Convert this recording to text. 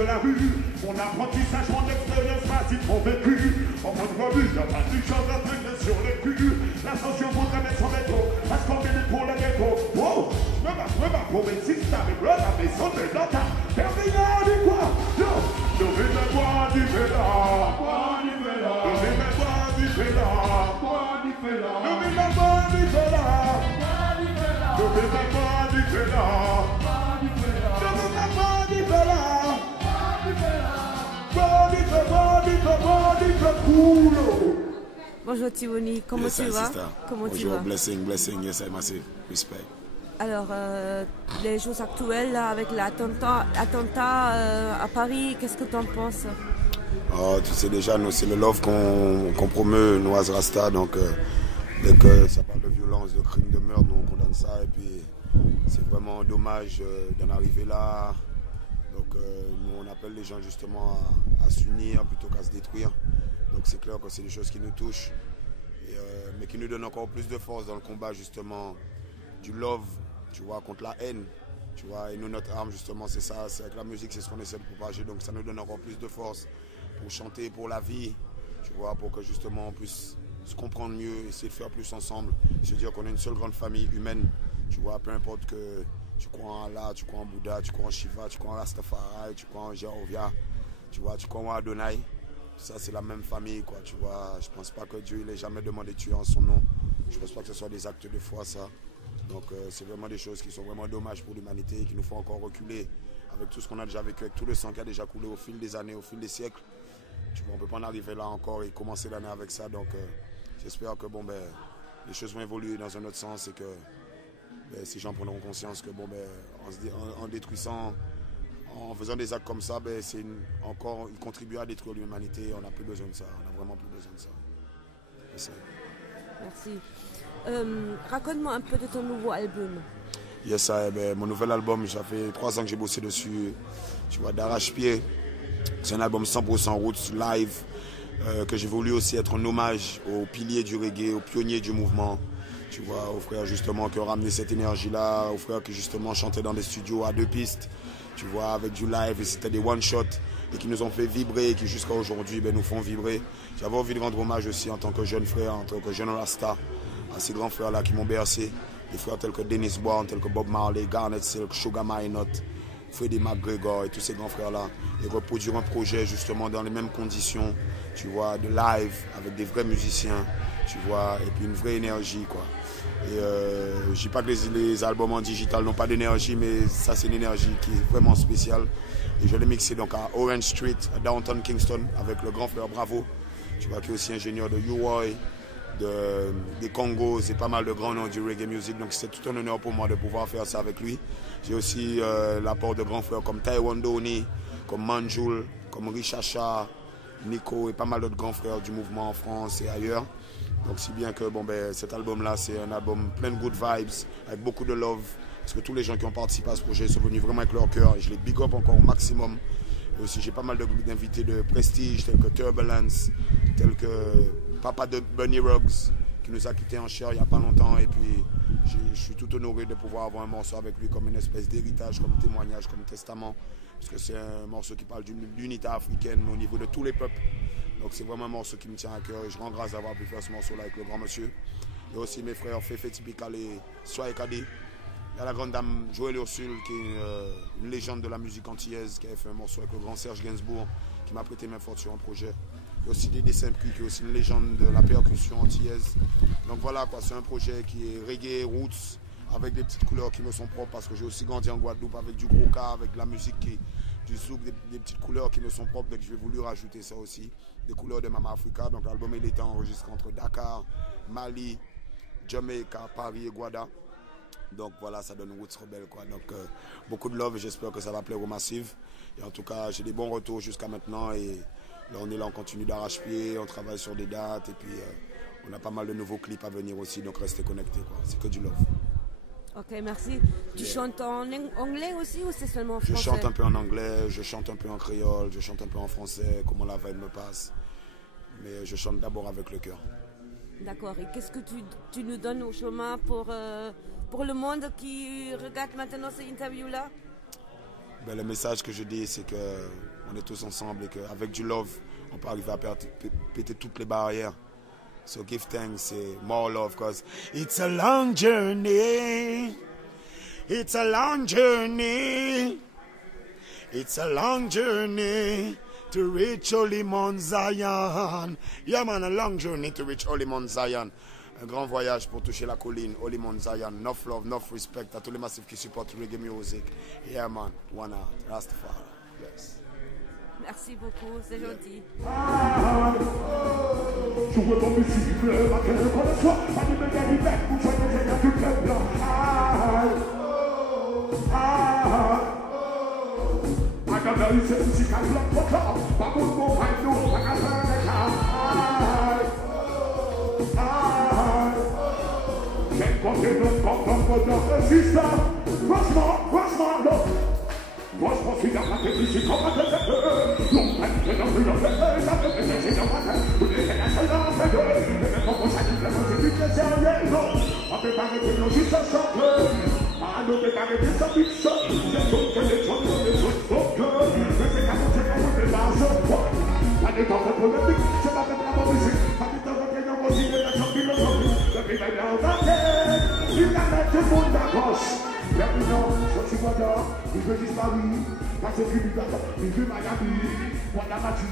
de la rue. Mon apprentissage, mon expérience m'a si trop vécu. En mode revue, y'a pas de chose à traîner sur les culs. L'ascension voudrait mettre son métro, parce qu'on vient pour le ghetto. Wow, je me bats pour mes sisters, mes brothers, mes sons de data. Perpignan, dis quoi? Yo, je vais me voir du véla. Je vais me voir du véla. Je vais me voir du véla. Je vais me voir du véla. Bonjour Tiwoni, comment tu vas? Bonjour, blessing, yes, I massive respect. Alors, les choses actuelles là, avec l'attentat à Paris, qu'est-ce que tu en penses? Oh, tu sais déjà, nous c'est le love qu'on promeut, nous Rasta, donc dès que ça parle de violence, de crimes, de meurtre, nous on condamne ça et puis c'est vraiment dommage d'en arriver là. Donc nous on appelle les gens justement à s'unir plutôt qu'à se détruire. Donc c'est clair que c'est des choses qui nous touchent, mais qui nous donnent encore plus de force dans le combat justement du love, tu vois, contre la haine. Tu vois, et nous notre arme justement c'est ça, c'est avec la musique, c'est ce qu'on essaie de propager. Donc ça nous donne encore plus de force pour chanter pour la vie, tu vois, pour que justement on puisse se comprendre mieux, essayer de faire plus ensemble. Se dire qu'on est une seule grande famille humaine, tu vois, peu importe que tu crois en Allah, tu crois en Bouddha, tu crois en Shiva, tu crois en Rastafari, tu crois en Jéhovah, tu vois, tu crois en Adonai. Ça c'est la même famille quoi, tu vois. Je pense pas que Dieu il ait jamais demandé de tuer en son nom. Je pense pas que ce soit des actes de foi ça. Donc c'est vraiment des choses qui sont vraiment dommages pour l'humanité, qui nous font encore reculer avec tout ce qu'on a déjà vécu, avec tout le sang qui a déjà coulé au fil des années, au fil des siècles. Tu vois, on peut pas en arriver là encore et commencer l'année avec ça. Donc j'espère que bon les choses vont évoluer dans un autre sens et que ces gens prendront conscience que en détruisant, en faisant des actes comme ça, ils contribuent à détruire l'humanité. On n'a plus besoin de ça, on n'a vraiment plus besoin de ça. Merci. Raconte-moi un peu de ton nouveau album. Yes, mon nouvel album, ça fait 3 ans que j'ai bossé dessus, tu vois, d'arrache-pied. C'est un album 100% roots, live, que j'ai voulu aussi être un hommage aux piliers du reggae, aux pionniers du mouvement. Tu vois, aux frères justement qui ont ramené cette énergie-là, aux frères qui justement chantaient dans des studios à 2 pistes, tu vois, avec du live, et c'était des one-shots, et qui nous ont fait vibrer, et qui jusqu'à aujourd'hui nous font vibrer. J'avais envie de rendre hommage aussi en tant que jeune frère, en tant que jeune Rasta, à ces grands frères-là qui m'ont bercé, des frères tels que Dennis Brown, tels que Bob Marley, Garnet Silk, Sugar Minot, Freddie McGregor et tous ces grands frères-là, et reproduire un projet justement dans les mêmes conditions, tu vois, de live, avec des vrais musiciens, tu vois, et puis une vraie énergie, quoi. Et je dis pas que les albums en digital n'ont pas d'énergie, mais ça c'est une énergie qui est vraiment spéciale. Et je l'ai mixé donc à Orange Street, à Downtown Kingston, avec le grand frère Bravo, tu vois, qui est aussi ingénieur de UI, des Congos et pas mal de grands noms du reggae music. Donc c'est tout un honneur pour moi de pouvoir faire ça avec lui. J'ai aussi l'apport de grands frères comme Taiwan Doni, comme Manjul, comme Richacha, Nico et pas mal d'autres grands frères du mouvement en France et ailleurs. Donc si bien que cet album-là, c'est un album plein de good vibes, avec beaucoup de love, parce que tous les gens qui ont participé à ce projet sont venus vraiment avec leur cœur et je les big up encore au maximum. Et aussi j'ai pas mal d'invités de prestige, tels que Turbulence, tels que Papa de Bunny Ruggs, qui nous a quittés en chair il n'y a pas longtemps. Et puis je suis tout honoré de pouvoir avoir un morceau avec lui comme une espèce d'héritage, comme témoignage, comme testament, parce que c'est un morceau qui parle d'une unité africaine au niveau de tous les peuples. Donc c'est vraiment un morceau qui me tient à cœur et je rends grâce d'avoir pu faire ce morceau-là avec le grand monsieur. Et aussi mes frères Fefe Typical et Swahili. Il y a la grande dame Joël Ursule qui est une légende de la musique antillaise qui avait fait un morceau avec le grand Serge Gainsbourg qui m'a prêté main forte sur un projet. Il y a aussi Dédé Saint-Prix qui est aussi une légende de la percussion antillaise. Donc voilà quoi, c'est un projet qui est reggae, roots, avec des petites couleurs qui me sont propres parce que j'ai aussi grandi en Guadeloupe avec du gros cas, avec de la musique du souk, des petites couleurs qui me sont propres, donc j'ai voulu rajouter ça aussi, des couleurs de Mama Africa. Donc l'album il était enregistré entre Dakar, Mali, Jamaica, Paris et Guada. Donc voilà, ça donne une roots rebelle quoi. Donc beaucoup de love et j'espère que ça va plaire au Massive. Et en tout cas, j'ai des bons retours jusqu'à maintenant et là on continue d'arrache-pied, on travaille sur des dates et puis on a pas mal de nouveaux clips à venir aussi, donc restez connectés quoi. C'est que du love. Ok, merci. Tu chantes en anglais aussi ou c'est seulement en français? Je chante un peu en anglais, je chante un peu en créole, je chante un peu en français, comment la vibe me passe. Mais je chante d'abord avec le cœur. D'accord. Et qu'est-ce que tu nous donnes au chemin pour le monde qui regarde maintenant cette interview-là? Le message que je dis, c'est que on est tous ensemble et qu'avec du love, on peut arriver à péter toutes les barrières. So give thanks, more love, because it's a long journey. It's a long journey. It's a long journey to reach Holy Mount Zion. Yeah man, a long journey to reach Holy Mount Zion. Un grand voyage pour toucher la colline, Holy Mount Zion. Enough love, enough respect à tous les massifs qui supportent reggae music. Yeah man, one out, Rastafari. Yes. Merci beaucoup, c'est gentil. Je veux ton musique, ma gueule pour le soir. Pas de méga pour soigner les gars du peuple. I got very sensitive, I love the car. Pas mon mot, I know, I got the car. Can't come for the sister. Cross my love. Moi je considère la technique comme un tête. Longtemps que dans une autre tête, ça peut être c'est dans ma tête. Vous êtes la seule dans la tête. Mais même quand ça dit la musique, c'est sérieux. Non, on peut pas arrêter nos juste à chanter. Ah, on peut pas arrêter sa vie seule. C'est tout que les choses sont que. Mais c'est qu'à monter quand on fait pas ce point. Pas de temps de polémique, c'est pas de la musique. Pas de temps de rien, on dit que la chantier le temps. Le pays va dans la tête. Il a mis tout le monde à gauche. Maintenant, je suis là, il veut disparu, parce qu'il veut Miami, voilà ma tu